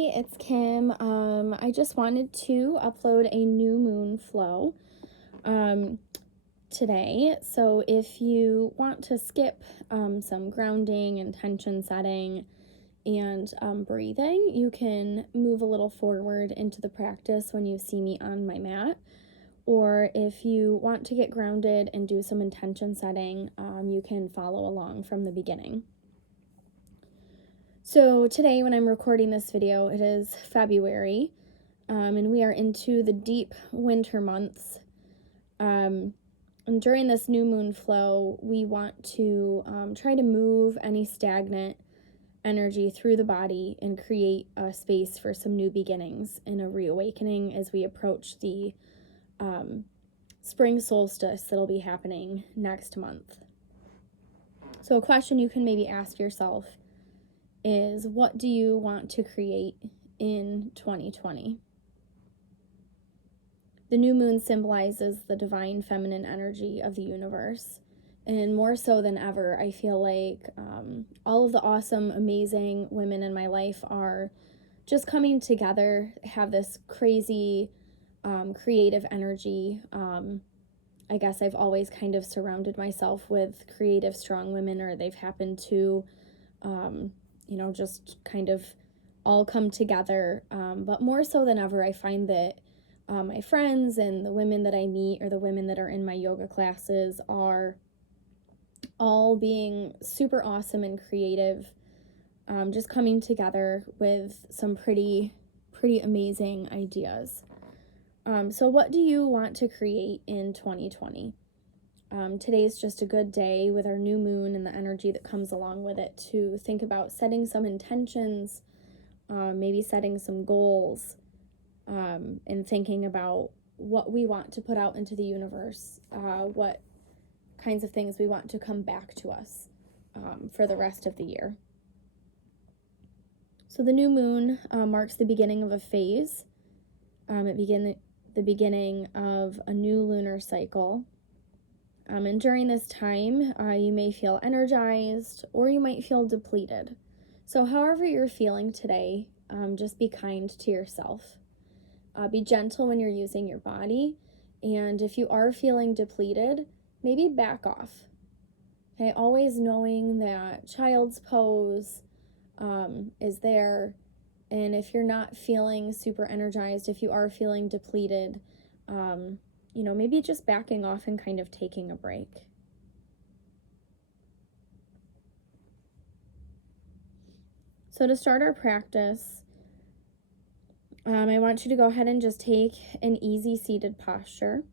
Hey, it's Kim. I just wanted to upload a new moon flow today. So if you want to skip some grounding, intention setting, and breathing, you can move a little forward into the practice when you see me on my mat. Or if you want to get grounded and do some intention setting, you can follow along from the beginning. So today, when I'm recording this video, it is February, and we are into the deep winter months. And during this new moon flow, we want to try to move any stagnant energy through the body and create a space for some new beginnings and a reawakening as we approach the spring solstice that'll be happening next month. So a question you can maybe ask yourself is, what do you want to create in 2020? The new moon symbolizes the divine feminine energy of the universe. And more so than ever, I feel like all of the awesome, amazing women in my life are just coming together, have this crazy creative energy. I guess I've always kind of surrounded myself with creative, strong women, or they've happened to just kind of all come together. But more so than ever, I find that my friends and the women that I meet, or the women that are in my yoga classes, are all being super awesome and creative, just coming together with some pretty amazing ideas. So what do you want to create in 2020? Today's just a good day with our new moon and the energy that comes along with it to think about setting some intentions, maybe setting some goals, and thinking about what we want to put out into the universe, what kinds of things we want to come back to us for the rest of the year. So the new moon marks the beginning of a phase. The beginning of a new lunar cycle. And during this time, you may feel energized or you might feel depleted. So however you're feeling today, just be kind to yourself. Be gentle when you're using your body. And if you are feeling depleted, maybe back off. Okay, always knowing that child's pose is there. And if you're not feeling super energized, if you are feeling depleted, maybe just backing off and kind of taking a break. So to start our practice, I want you to go ahead and just take an easy seated posture.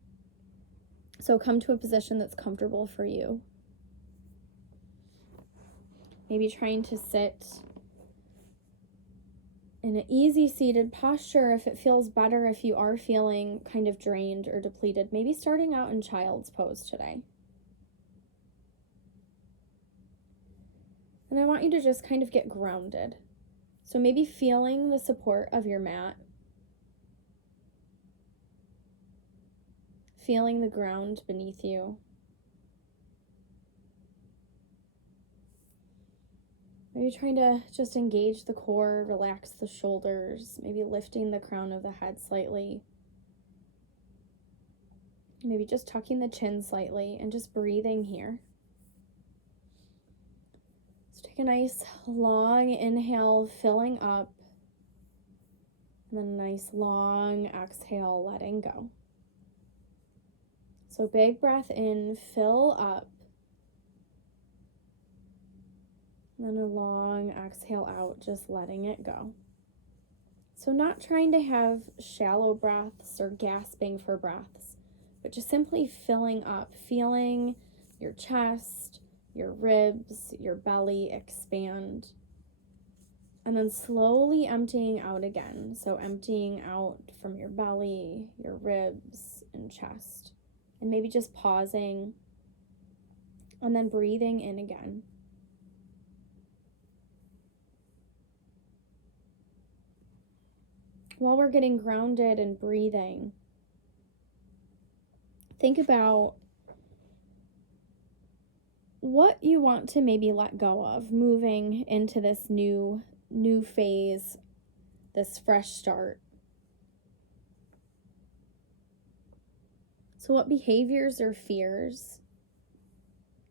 So come to a position that's comfortable for you. Maybe trying to sit in an easy seated posture. If it feels better, if you are feeling kind of drained or depleted, maybe starting out in child's pose today. And I want you to just kind of get grounded. So maybe feeling the support of your mat, feeling the ground beneath you. Maybe trying to just engage the core, relax the shoulders, maybe lifting the crown of the head slightly. Maybe just tucking the chin slightly and just breathing here. So take a nice long inhale, filling up, and then a nice long exhale, letting go. So big breath in, fill up, and then a long exhale out, just letting it go. So not trying to have shallow breaths or gasping for breaths, but just simply filling up, feeling your chest, your ribs, your belly expand, and then slowly emptying out again. So emptying out from your belly, your ribs, and chest. And maybe just pausing, and then breathing in again. While we're getting grounded and breathing, think about what you want to maybe let go of moving into this new phase this fresh start. So what behaviors or fears,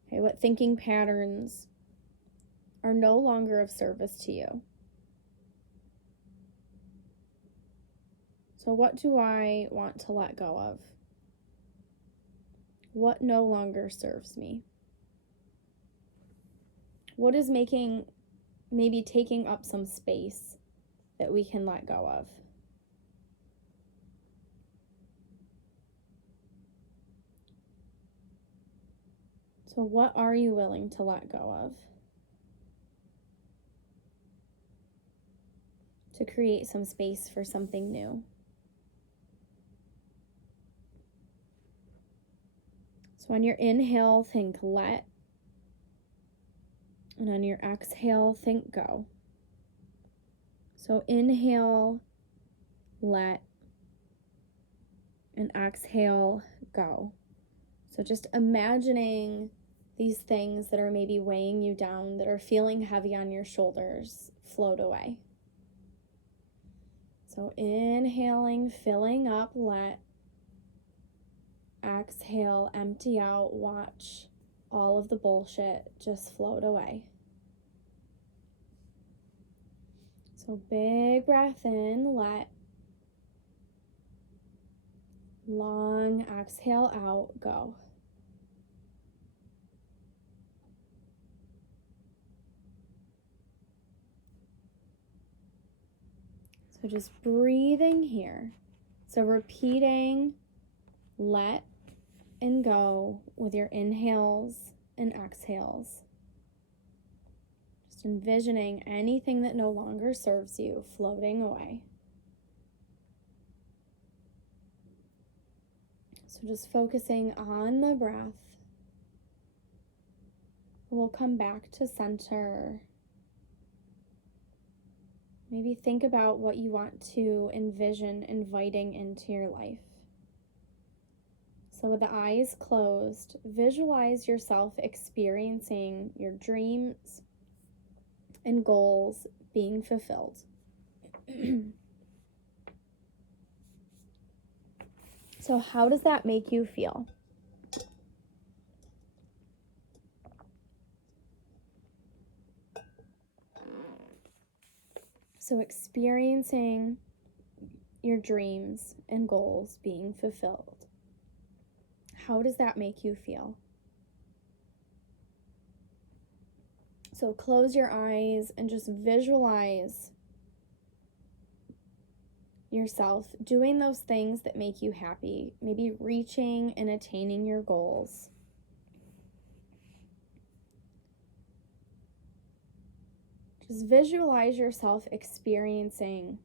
okay, what thinking patterns are no longer of service to you? So what do I want to let go of? What no longer serves me? What is maybe taking up some space that we can let go of? So what are you willing to let go of to create some space for something new? So on your inhale, think let. And on your exhale, think go. So inhale, let, and exhale, go. So just imagining these things that are maybe weighing you down, that are feeling heavy on your shoulders, float away. So inhaling, filling up, let. Exhale, empty out, watch all of the bullshit just float away. So big breath in, let. Long exhale out, go. So just breathing here. So repeating let and go with your inhales and exhales. Just envisioning anything that no longer serves you floating away. So just focusing on the breath. We'll come back to center. Maybe think about what you want to envision inviting into your life. So with the eyes closed, visualize yourself experiencing your dreams and goals being fulfilled. So how does that make you feel? So experiencing your dreams and goals being fulfilled. How does that make you feel? So close your eyes and just visualize yourself doing those things that make you happy, maybe reaching and attaining your goals. Just visualize yourself experiencing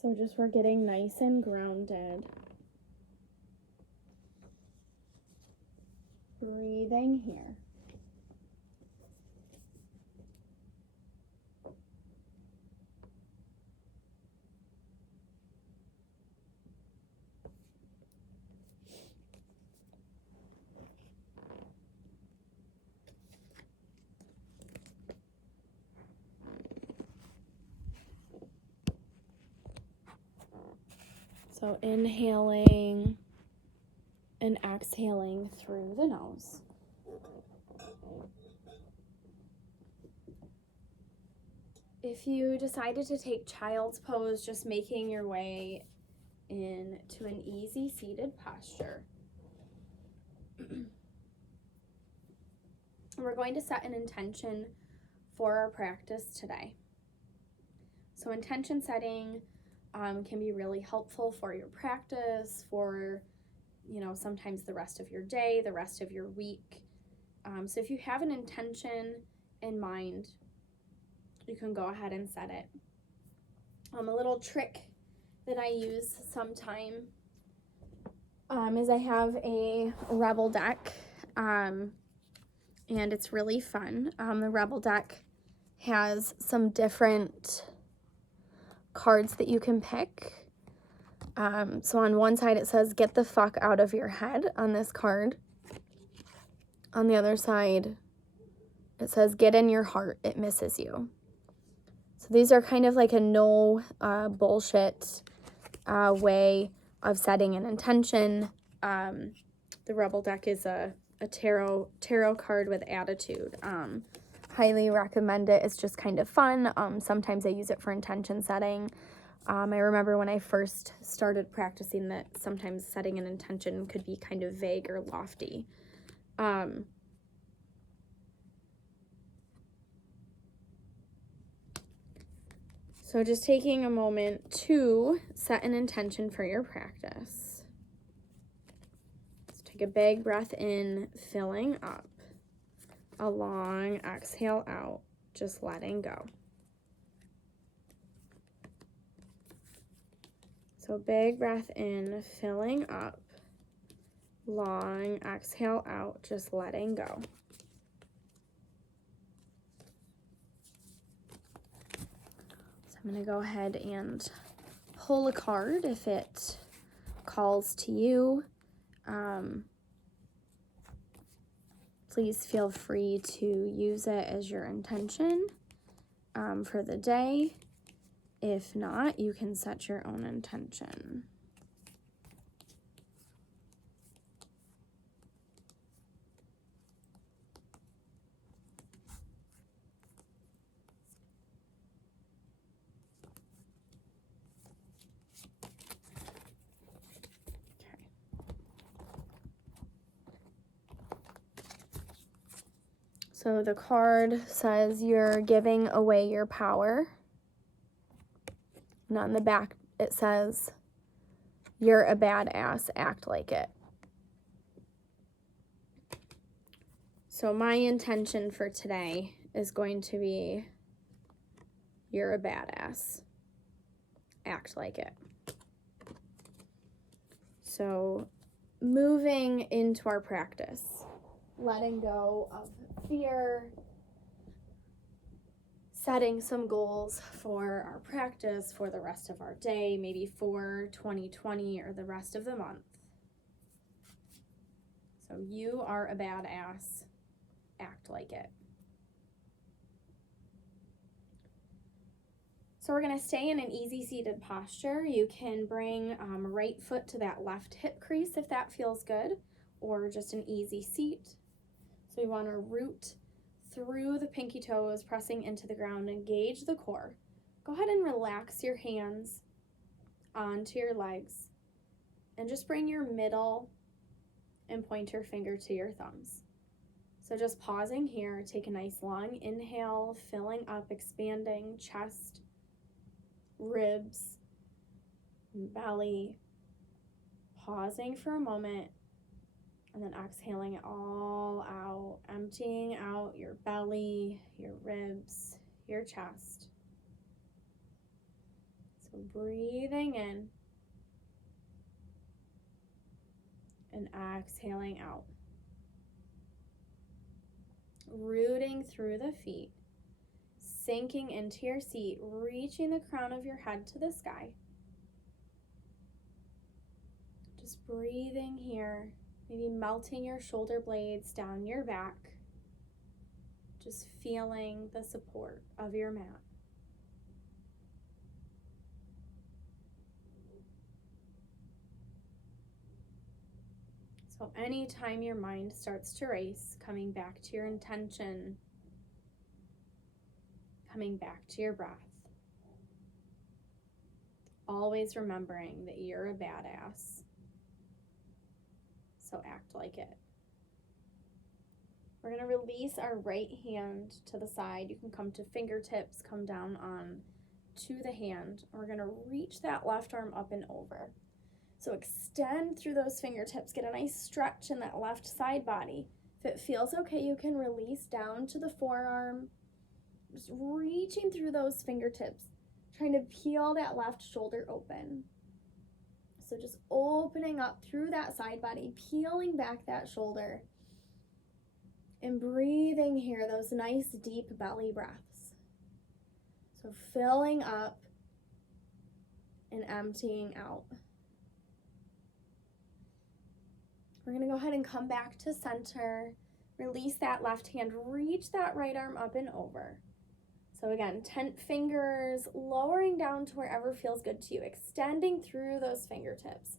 So just we're getting nice and grounded. Breathing here. So inhaling and exhaling through the nose. If you decided to take child's pose, just making your way into an easy seated posture. We're going to set an intention for our practice today. So intention setting can be really helpful for your practice, for sometimes the rest of your day, the rest of your week. So if you have an intention in mind, you can go ahead and set it. A little trick that I use sometime is I have a Rebel deck, and it's really fun. The Rebel deck has some different cards that you can pick. So on one side it says, get the fuck out of your head on this card. On the other side, it says, get in your heart, it misses you. So these are kind of like a no bullshit way of setting an intention. The Rebel deck is a tarot card with attitude. Highly recommend it. It's just kind of fun. Sometimes I use it for intention setting. I remember when I first started practicing that sometimes setting an intention could be kind of vague or lofty. So just taking a moment to set an intention for your practice. Let's take a big breath in, filling up. A long exhale out, just letting go. So big breath in, filling up. Long exhale out, just letting go. So I'm going to go ahead and pull a card if it calls to you. Please feel free to use it as your intention for the day. If not, you can set your own intention. So the card says you're giving away your power. And on the back it says, you're a badass, act like it. So my intention for today is going to be, you're a badass, act like it. So moving into our practice, letting go of fear, setting some goals for our practice for the rest of our day, maybe for 2020 or the rest of the month. So you are a badass, act like it. So we're going to stay in an easy seated posture. You can bring right foot to that left hip crease if that feels good, or just an easy seat. So we want to root through the pinky toes, pressing into the ground, engage the core. Go ahead and relax your hands onto your legs and just bring your middle and pointer finger to your thumbs. So just pausing here, take a nice long inhale, filling up, expanding chest, ribs, belly. Pausing for a moment and then exhaling it all out, emptying out your belly, your ribs, your chest. So breathing in and exhaling out. Rooting through the feet, sinking into your seat, reaching the crown of your head to the sky. Just breathing here, maybe melting your shoulder blades down your back. Just feeling the support of your mat. So anytime your mind starts to race, coming back to your intention, coming back to your breath. Always remembering that you're a badass. So act like it. We're going to release our right hand to the side. You can come to fingertips, come down on to the hand. We're going to reach that left arm up and over. So extend through those fingertips, get a nice stretch in that left side body. If it feels okay, you can release down to the forearm, just reaching through those fingertips, trying to peel that left shoulder open. So just opening up through that side body, peeling back that shoulder, and breathing here, those nice deep belly breaths. So filling up and emptying out. We're going to go ahead and come back to center. Release that left hand, reach that right arm up and over. So again, tent fingers, lowering down to wherever feels good to you, extending through those fingertips.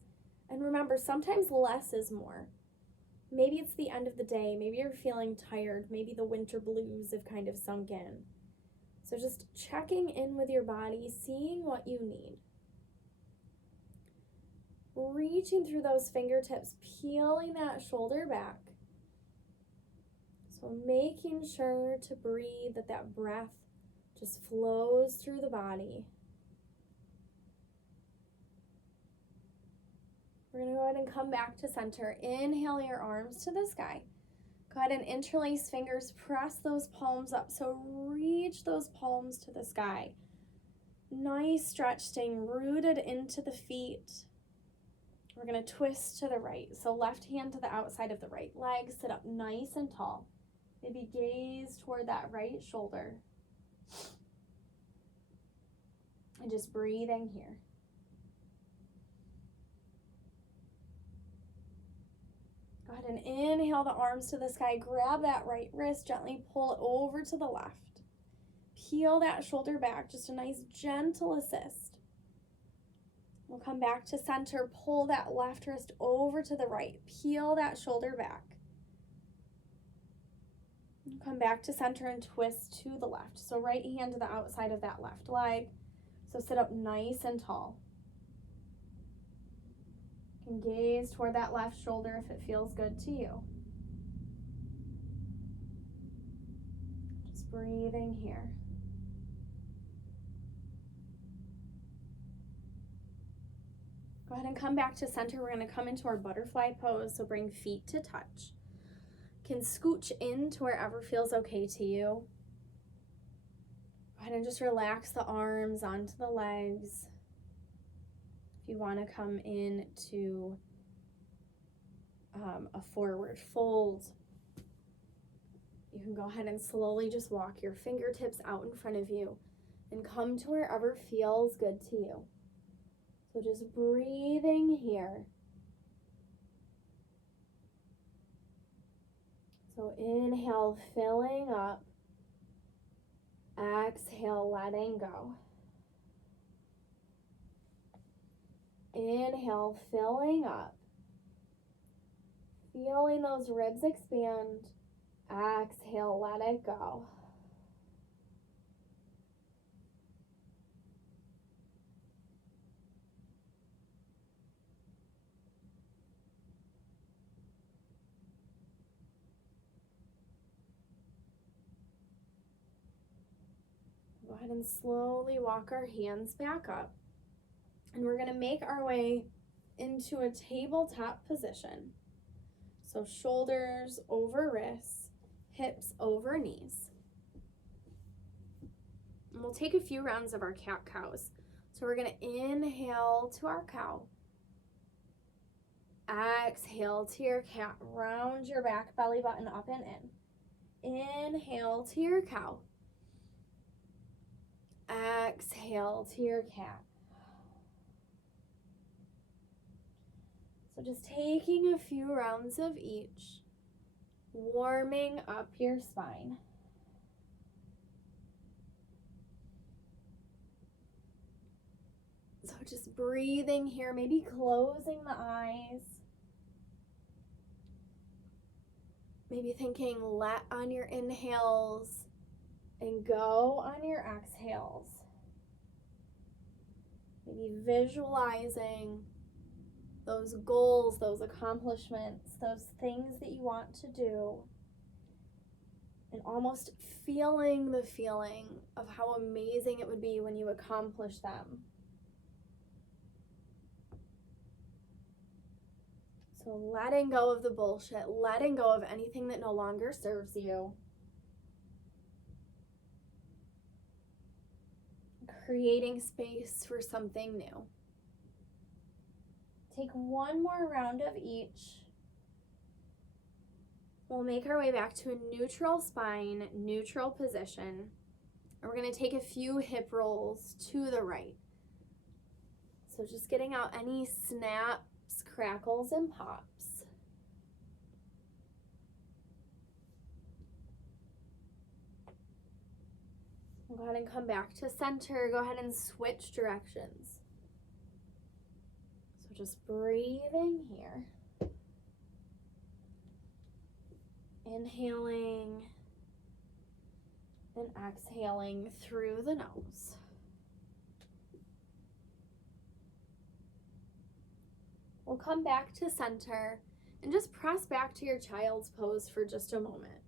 And remember, sometimes less is more. Maybe it's the end of the day, maybe you're feeling tired, maybe the winter blues have kind of sunk in. So just checking in with your body, seeing what you need. Reaching through those fingertips, peeling that shoulder back. So making sure to breathe, that breath just flows through the body. We're going to go ahead and come back to center. Inhale your arms to the sky. Go ahead and interlace fingers, press those palms up. So reach those palms to the sky. Nice stretch, staying rooted into the feet. We're going to twist to the right. So left hand to the outside of the right leg. Sit up nice and tall. Maybe gaze toward that right shoulder. And just breathing here. Go ahead and inhale the arms to the sky. Grab that right wrist, gently pull it over to the left. Peel that shoulder back, just a nice gentle assist. We'll come back to center, pull that left wrist over to the right. Peel that shoulder back. Come back to center and twist to the left. So right hand to the outside of that left leg. So sit up nice and tall. You can gaze toward that left shoulder if it feels good to you. Just breathing here. Go ahead and come back to center. We're going to come into our butterfly pose. So bring feet to touch. Can scooch into wherever feels okay to you. Go ahead and just relax the arms onto the legs. If you want to come into a forward fold, you can go ahead and slowly just walk your fingertips out in front of you and come to wherever feels good to you. So just breathing here. So inhale, filling up. Exhale, letting go. Inhale, filling up. Feeling those ribs expand. Exhale, let it go. Go ahead and slowly walk our hands back up. And we're going to make our way into a tabletop position. So shoulders over wrists, hips over knees. And we'll take a few rounds of our cat-cows. So we're going to inhale to our cow. Exhale to your cat. Round your back belly button up and in. Inhale to your cow. Exhale to your cat. So just taking a few rounds of each, warming up your spine. So just breathing here, maybe closing the eyes. Maybe thinking let on your inhales and go on your exhales. Maybe visualizing those goals, those accomplishments, those things that you want to do, and almost feeling the feeling of how amazing it would be when you accomplish them. So letting go of the bullshit, letting go of anything that no longer serves you. Creating space for something new. Take one more round of each. We'll make our way back to a neutral spine, neutral position. And we're going to take a few hip rolls to the right. So just getting out any snaps, crackles, and pops. Go ahead and come back to center. Go ahead and switch directions. So just breathing here. Inhaling and exhaling through the nose. We'll come back to center and just press back to your child's pose for just a moment.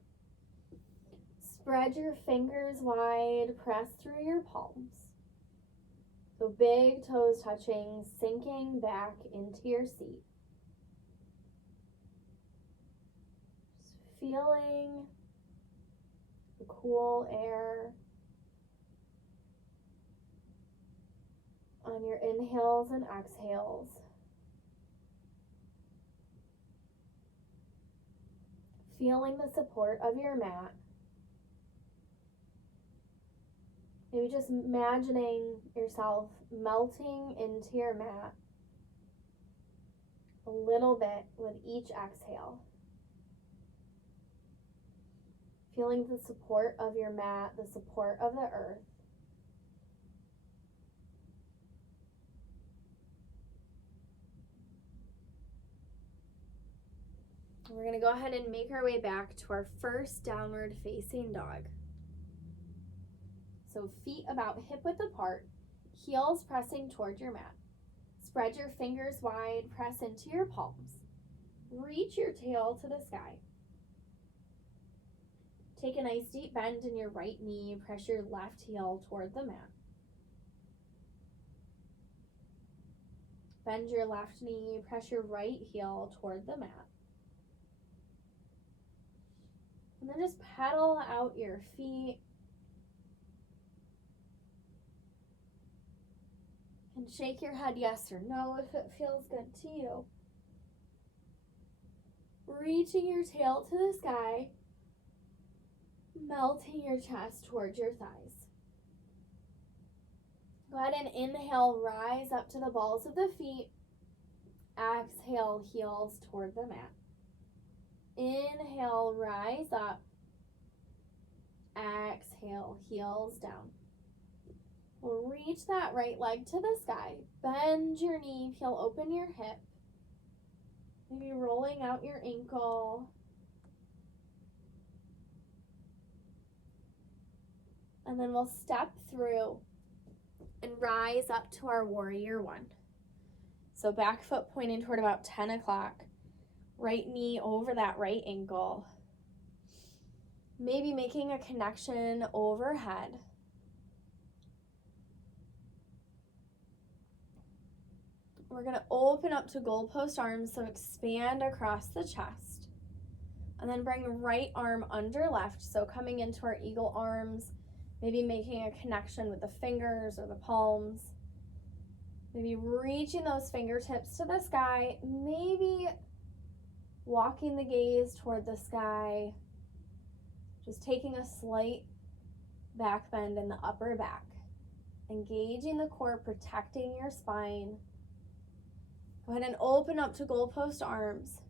Spread your fingers wide, press through your palms. So big toes touching, sinking back into your seat. Just feeling the cool air on your inhales and exhales. Feeling the support of your mat. Maybe just imagining yourself melting into your mat a little bit with each exhale. Feeling the support of your mat, the support of the earth. We're going to go ahead and make our way back to our first downward facing dog. So feet about hip width apart, heels pressing toward your mat. Spread your fingers wide, press into your palms. Reach your tail to the sky. Take a nice deep bend in your right knee, press your left heel toward the mat. Bend your left knee, press your right heel toward the mat. And then just pedal out your feet. And shake your head yes or no if it feels good to you. Reaching your tail to the sky, melting your chest towards your thighs. Go ahead and inhale, rise up to the balls of the feet. Exhale, heels toward the mat. Inhale, rise up. Exhale, heels down. We'll reach that right leg to the sky. Bend your knee, peel open your hip. Maybe rolling out your ankle. And then we'll step through and rise up to our warrior one. So back foot pointing toward about 10 o'clock. Right knee over that right ankle. Maybe making a connection overhead. We're going to open up to goalpost arms, so expand across the chest. And then bring right arm under left, so coming into our eagle arms, maybe making a connection with the fingers or the palms. Maybe reaching those fingertips to the sky, maybe walking the gaze toward the sky, just taking a slight back bend in the upper back. Engaging the core, protecting your spine. Go ahead and open up to goalpost arms.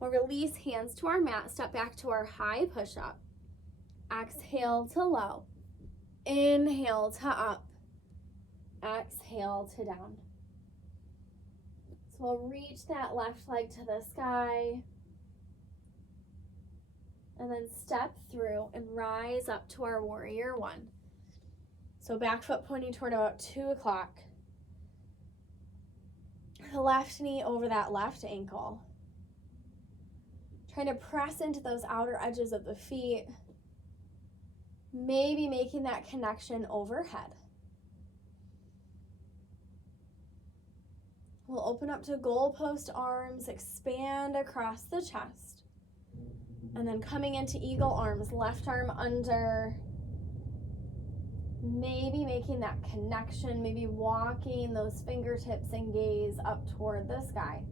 We'll release hands to our mat, step back to our high push-up. Exhale to low. Inhale to up. Exhale to down. So we'll reach that left leg to the sky. And then step through and rise up to our warrior one. So back foot pointing toward about 2 o'clock. The left knee over that left ankle. Trying to press into those outer edges of the feet. Maybe making that connection overhead. We'll open up to goalpost arms, expand across the chest. And then coming into eagle arms, left arm under. Maybe making that connection, maybe walking those fingertips and gaze up toward the sky.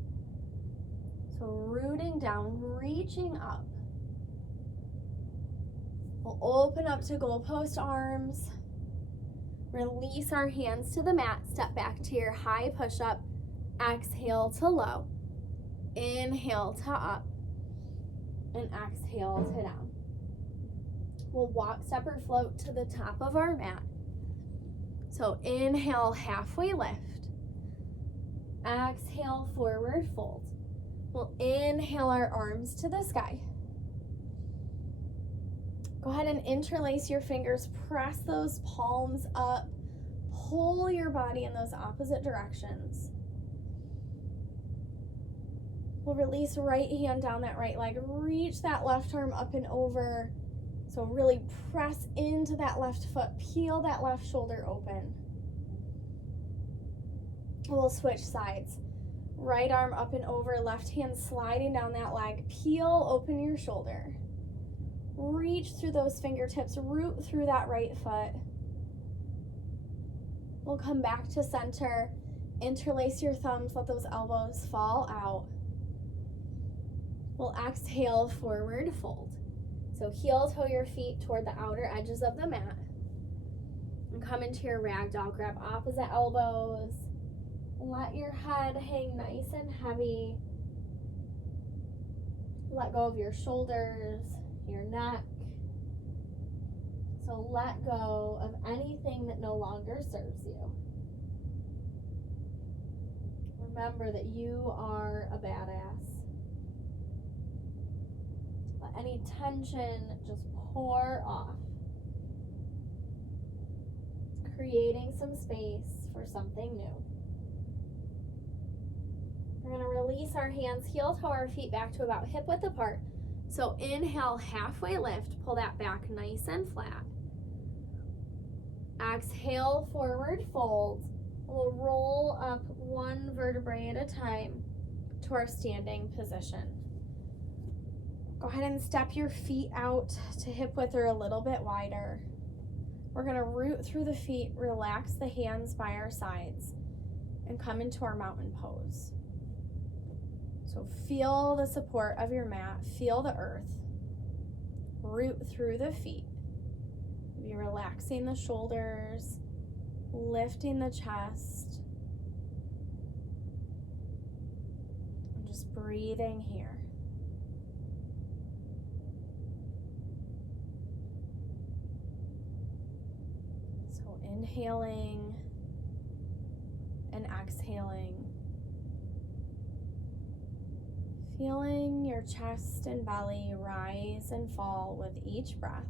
So rooting down, reaching up. We'll open up to goalpost arms. Release our hands to the mat. Step back to your high push-up. Exhale to low. Inhale to up. And exhale to down. We'll walk, step, or float to the top of our mat. So inhale, halfway lift. Exhale, forward fold. We'll inhale our arms to the sky. Go ahead and interlace your fingers, press those palms up, pull your body in those opposite directions. We'll release right hand down that right leg, reach that left arm up and over. So really press into that left foot, peel that left shoulder open. We'll switch sides. Right arm up and over, left hand sliding down that leg, peel open your shoulder. Reach through those fingertips, root through that right foot. We'll come back to center, interlace your thumbs, let those elbows fall out. We'll exhale, forward fold. So heel toe your feet toward the outer edges of the mat. And come into your ragdoll, grab opposite elbows. Let your head hang nice and heavy. Let go of your shoulders, your neck. So let go of anything that no longer serves you. Remember that you are a badass. Let any tension just pour off. Creating some space for something new. We're going to release our hands, heel toe our feet back to about hip width apart. So inhale, halfway lift, pull that back nice and flat. Exhale, forward fold. We'll roll up one vertebrae at a time to our standing position. Go ahead and step your feet out to hip width or a little bit wider. We're going to root through the feet, relax the hands by our sides, and come into our mountain pose. So feel the support of your mat, feel the earth, root through the feet. Be relaxing the shoulders, lifting the chest, and just breathing here. So inhaling and exhaling. Feeling your chest and belly rise and fall with each breath.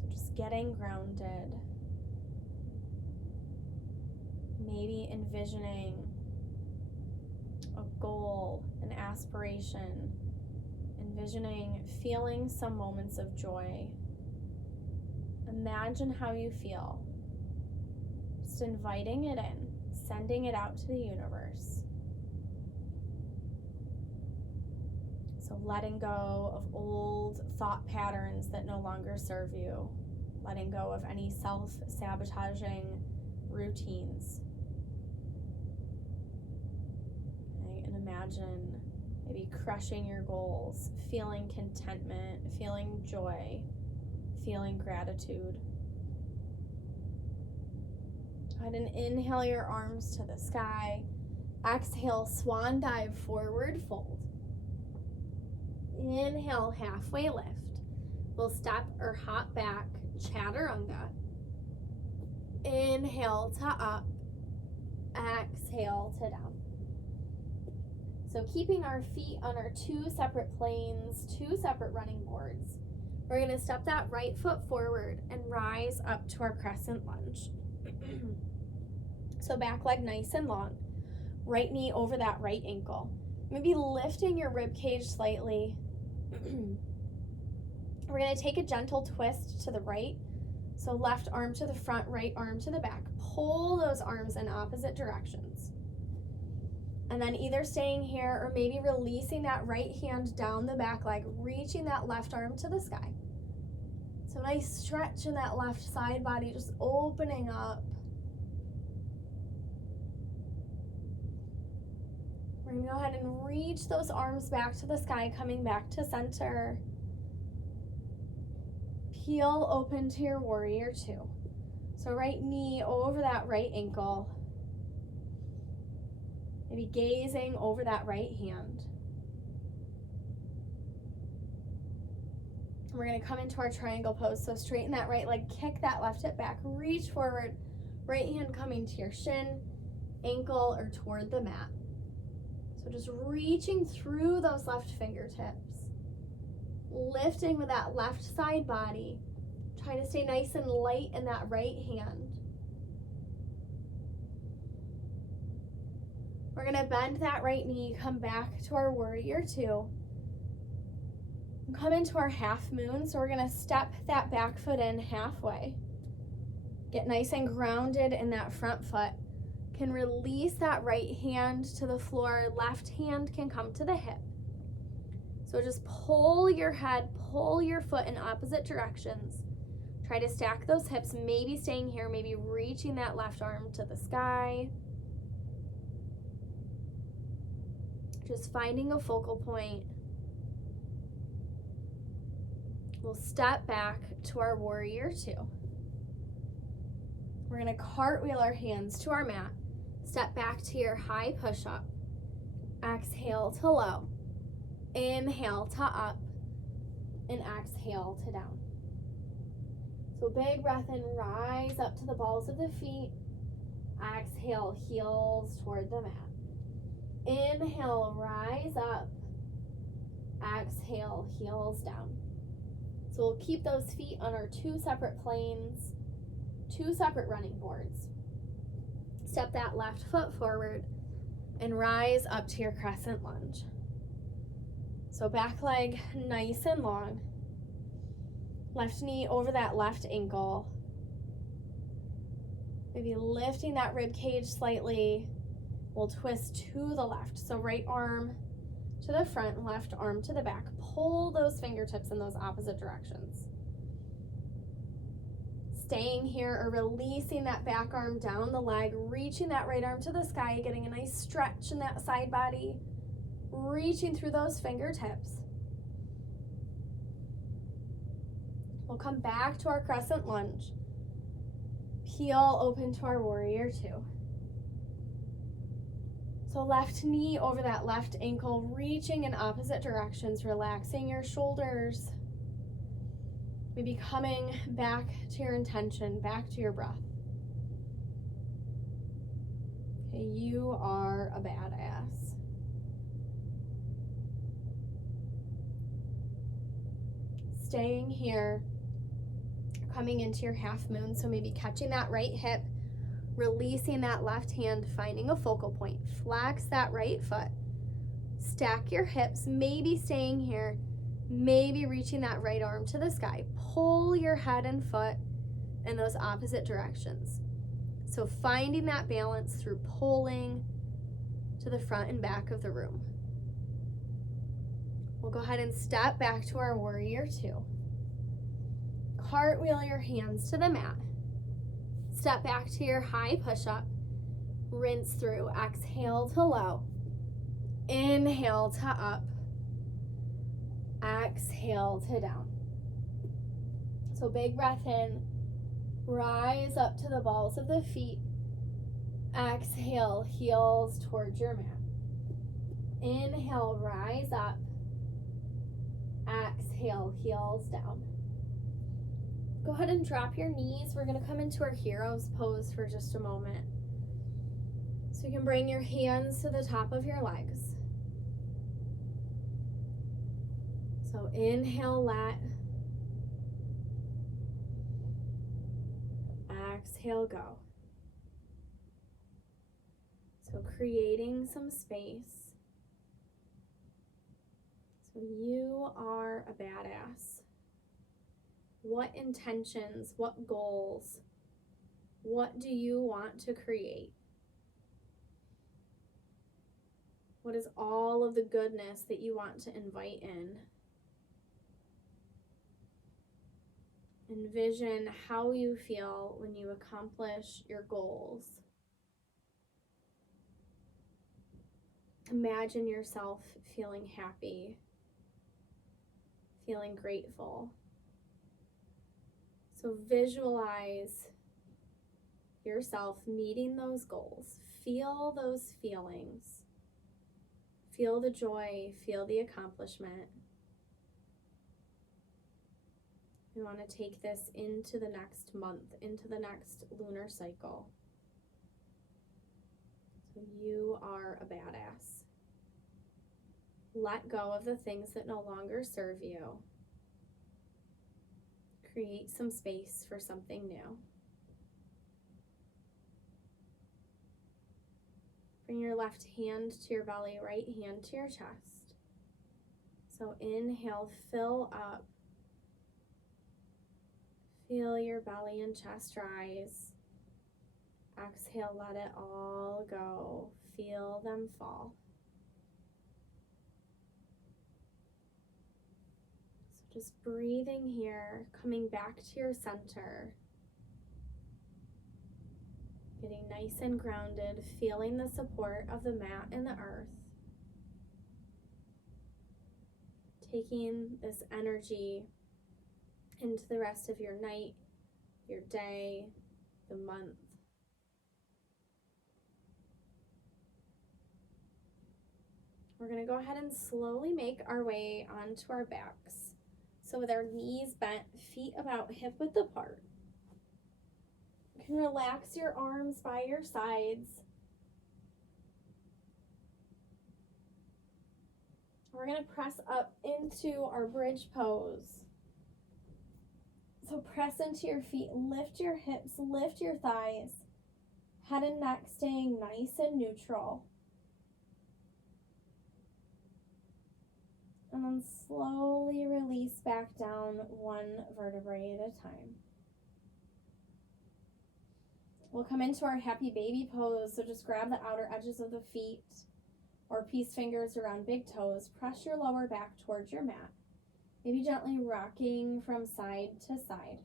So just getting grounded. Maybe envisioning a goal, an aspiration. Envisioning feeling some moments of joy. Imagine how you feel. Just inviting it in. Sending it out to the universe. So letting go of old thought patterns that no longer serve you. Letting go of any self-sabotaging routines. Okay, and imagine maybe crushing your goals, feeling contentment, feeling joy, feeling gratitude. Go ahead and inhale your arms to the sky. Exhale, swan dive, forward fold. Inhale, halfway lift. We'll step or hop back, chaturanga. Inhale to up. Exhale to down. So keeping our feet on our two separate planes, two separate running boards. We're going to step that right foot forward and rise up to our crescent lunge. So back leg nice and long. Right knee over that right ankle. Maybe lifting your rib cage slightly. We're going to take a gentle twist to the right. So left arm to the front, right arm to the back. Pull those arms in opposite directions. And then either staying here or maybe releasing that right hand down the back leg, reaching that left arm to the sky. So nice stretch in that left side body, just opening up. We're going to go ahead and reach those arms back to the sky, coming back to center. Heel open to your warrior two. So right knee over that right ankle. Maybe gazing over that right hand. We're going to come into our triangle pose. So straighten that right leg, kick that left hip back, reach forward, right hand coming to your shin, ankle, or toward the mat. So just reaching through those left fingertips, lifting with that left side body, trying to stay nice and light in that right hand. We're going to bend that right knee, come back to our warrior two. Come into our half moon, so we're going to step that back foot in halfway. Get nice and grounded in that front foot. Can release that right hand to the floor, left hand can come to the hip. So just pull your head, pull your foot in opposite directions. Try to stack those hips, maybe staying here, maybe reaching that left arm to the sky. Just finding a focal point. We'll step back to our warrior two. We're going to cartwheel our hands to our mat. Step back to your high push-up. Exhale to low. Inhale to up. And exhale to down. So big breath in, rise up to the balls of the feet. Exhale, heels toward the mat. Inhale, rise up. Exhale, heels down. So we'll keep those feet on our two separate planes, two separate running boards. Step that left foot forward and rise up to your crescent lunge. So back leg nice and long. Left knee over that left ankle. Maybe lifting that rib cage slightly. We'll twist to the left. So right arm to the front, left arm to the back. Pull those fingertips in those opposite directions. Staying here or releasing that back arm down the leg, reaching that right arm to the sky, getting a nice stretch in that side body, reaching through those fingertips. We'll come back to our crescent lunge. Heel open to our warrior two. So left knee over that left ankle, reaching in opposite directions, relaxing your shoulders. Maybe coming back to your intention, back to your breath. Okay, you are a badass. Staying here, coming into your half moon, so maybe catching that right hip, releasing that left hand, finding a focal point. Flex that right foot. Stack your hips, maybe staying here, maybe reaching that right arm to the sky. Pull your head and foot in those opposite directions. So finding that balance through pulling to the front and back of the room. We'll go ahead and step back to our warrior two. Cartwheel your hands to the mat. Step back to your high push-up. Rinse through. Exhale to low. Inhale to up. Exhale to down. So big breath in. Rise up to the balls of the feet. Exhale, heels towards your mat. Inhale, rise up. Exhale, heels down. Go ahead and drop your knees. We're going to come into our hero's pose for just a moment. So you can bring your hands to the top of your legs. So inhale, let. Exhale, go. So creating some space. So you are a badass. What intentions, what goals, what do you want to create? What is all of the goodness that you want to invite in? Envision how you feel when you accomplish your goals. Imagine yourself feeling happy, feeling grateful. So visualize yourself meeting those goals. Feel those feelings. Feel the joy, feel the accomplishment. We want to take this into the next month, into the next lunar cycle. So you are a badass. Let go of the things that no longer serve you. Create some space for something new. Bring your left hand to your belly, right hand to your chest. So inhale, fill up. Feel your belly and chest rise. Exhale, let it all go. Feel them fall. So just breathing here, coming back to your center. Getting nice and grounded, feeling the support of the mat and the earth. Taking this energy into the rest of your night, your day, the month. We're going to go ahead and slowly make our way onto our backs. So with our knees bent, feet about hip width apart. You can relax your arms by your sides. We're going to press up into our bridge pose. So press into your feet, lift your hips, lift your thighs. Head and neck staying nice and neutral. And then slowly release back down one vertebrae at a time. We'll come into our happy baby pose. So just grab the outer edges of the feet or peace fingers around big toes. Press your lower back towards your mat. Maybe gently rocking from side to side.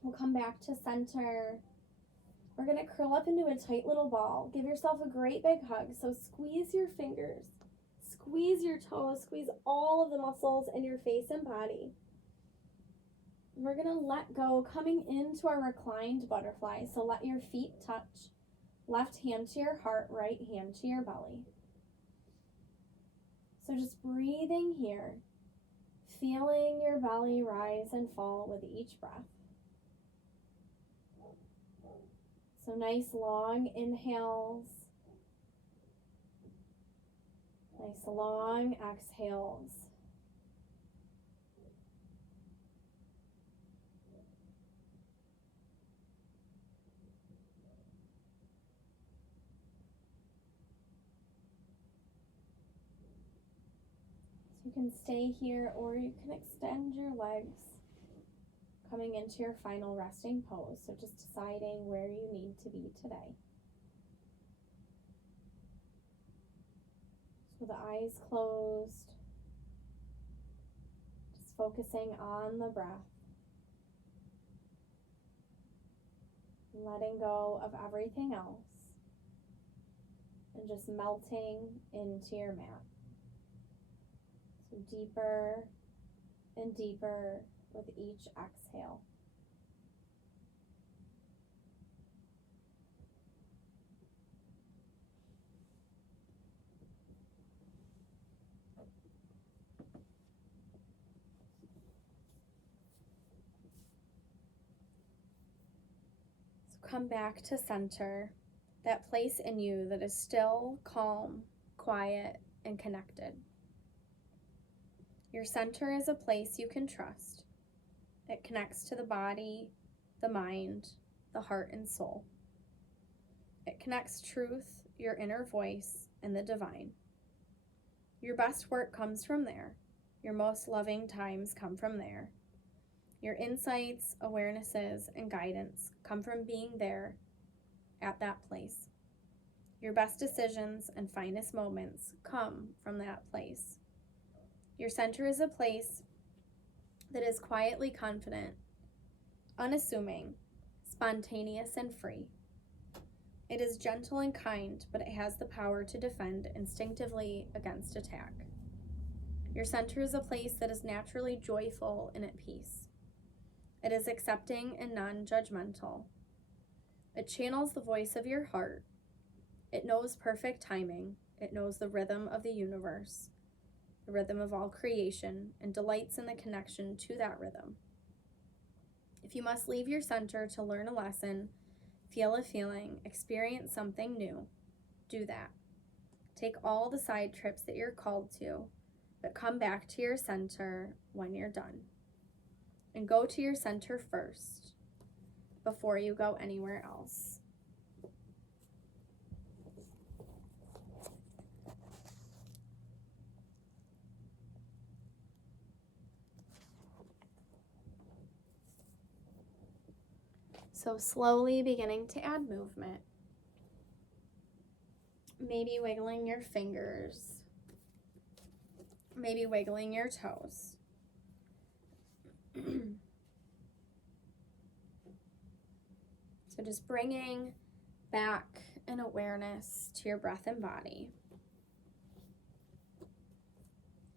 We'll come back to center. We're going to curl up into a tight little ball. Give yourself a great big hug. So squeeze your fingers, squeeze your toes, squeeze all of the muscles in your face and body. We're going to let go, coming into our reclined butterfly. So let your feet touch. Left hand to your heart, right hand to your belly. So just breathing here, feeling your belly rise and fall with each breath. So nice long inhales, nice long exhales. So you can stay here or you can extend your legs, coming into your final resting pose. So just deciding where you need to be today. So the eyes closed, just focusing on the breath. Letting go of everything else and just melting into your mat. So deeper and deeper with each exhale. So come back to center, that place in you that is still calm, quiet, and connected. Your center is a place you can trust. It connects to the body, the mind, the heart, and soul. It connects truth, your inner voice, and the divine. Your best work comes from there. Your most loving times come from there. Your insights, awarenesses, and guidance come from being there at that place. Your best decisions and finest moments come from that place. Your center is a place that is quietly confident, unassuming, spontaneous, and free. It is gentle and kind, but it has the power to defend instinctively against attack. Your center is a place that is naturally joyful and at peace. It is accepting and non-judgmental. It channels the voice of your heart. It knows perfect timing. It knows the rhythm of the universe, the rhythm of all creation, and delights in the connection to that rhythm. If you must leave your center to learn a lesson, feel a feeling, experience something new, do that. Take all the side trips that you're called to, but come back to your center when you're done. And go to your center first before you go anywhere else. So slowly beginning to add movement. Maybe wiggling your fingers. Maybe wiggling your toes. So just bringing back an awareness to your breath and body.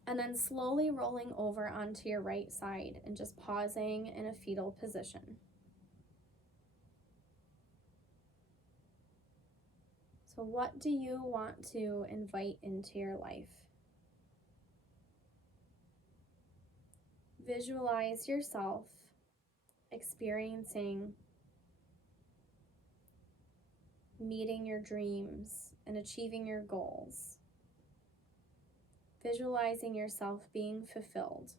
And then slowly rolling over onto your right side and just pausing in a fetal position. So what do you want to invite into your life? Visualize yourself experiencing, meeting your dreams, and achieving your goals. Visualizing yourself being fulfilled.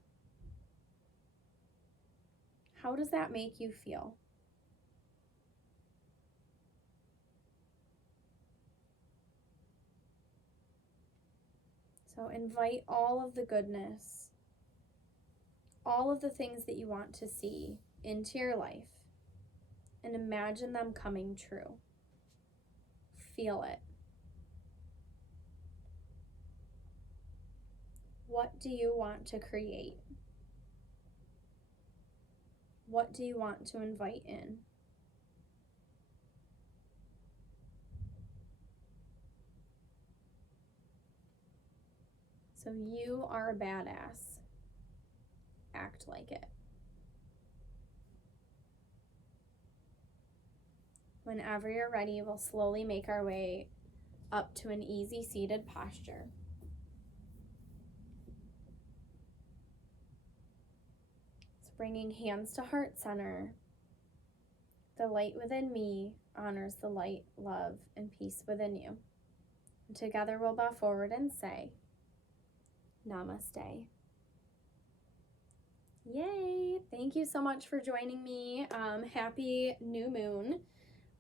How does that make you feel? So invite all of the goodness, all of the things that you want to see into your life, and imagine them coming true. Feel it. What do you want to create? What do you want to invite in? So you are a badass. Act like it. Whenever you're ready, we'll slowly make our way up to an easy seated posture. So bringing hands to heart center. The light within me honors the light, love, and peace within you. And together we'll bow forward and say, Namaste. Yay! Thank you so much for joining me. Happy new moon.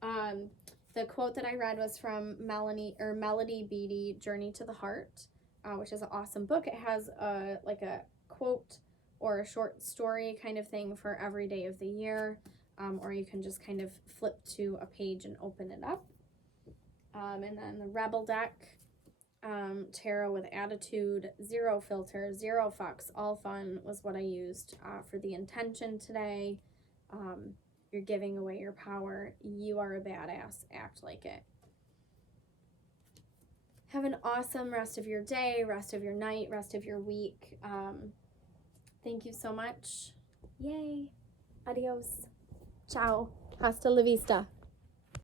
The quote that I read was from Melody Beattie, Journey to the Heart, which is an awesome book. It has a quote or a short story kind of thing for every day of the year, or you can just kind of flip to a page and open it up. And then the Rebel deck, tarot with attitude, zero filter, zero fucks, all fun was what I used for the intention today. You're giving away your power. You are a badass. Act like it. Have an awesome rest of your day, rest of your night, rest of your week. Thank you so much. Yay. Adios. Ciao. Hasta la vista.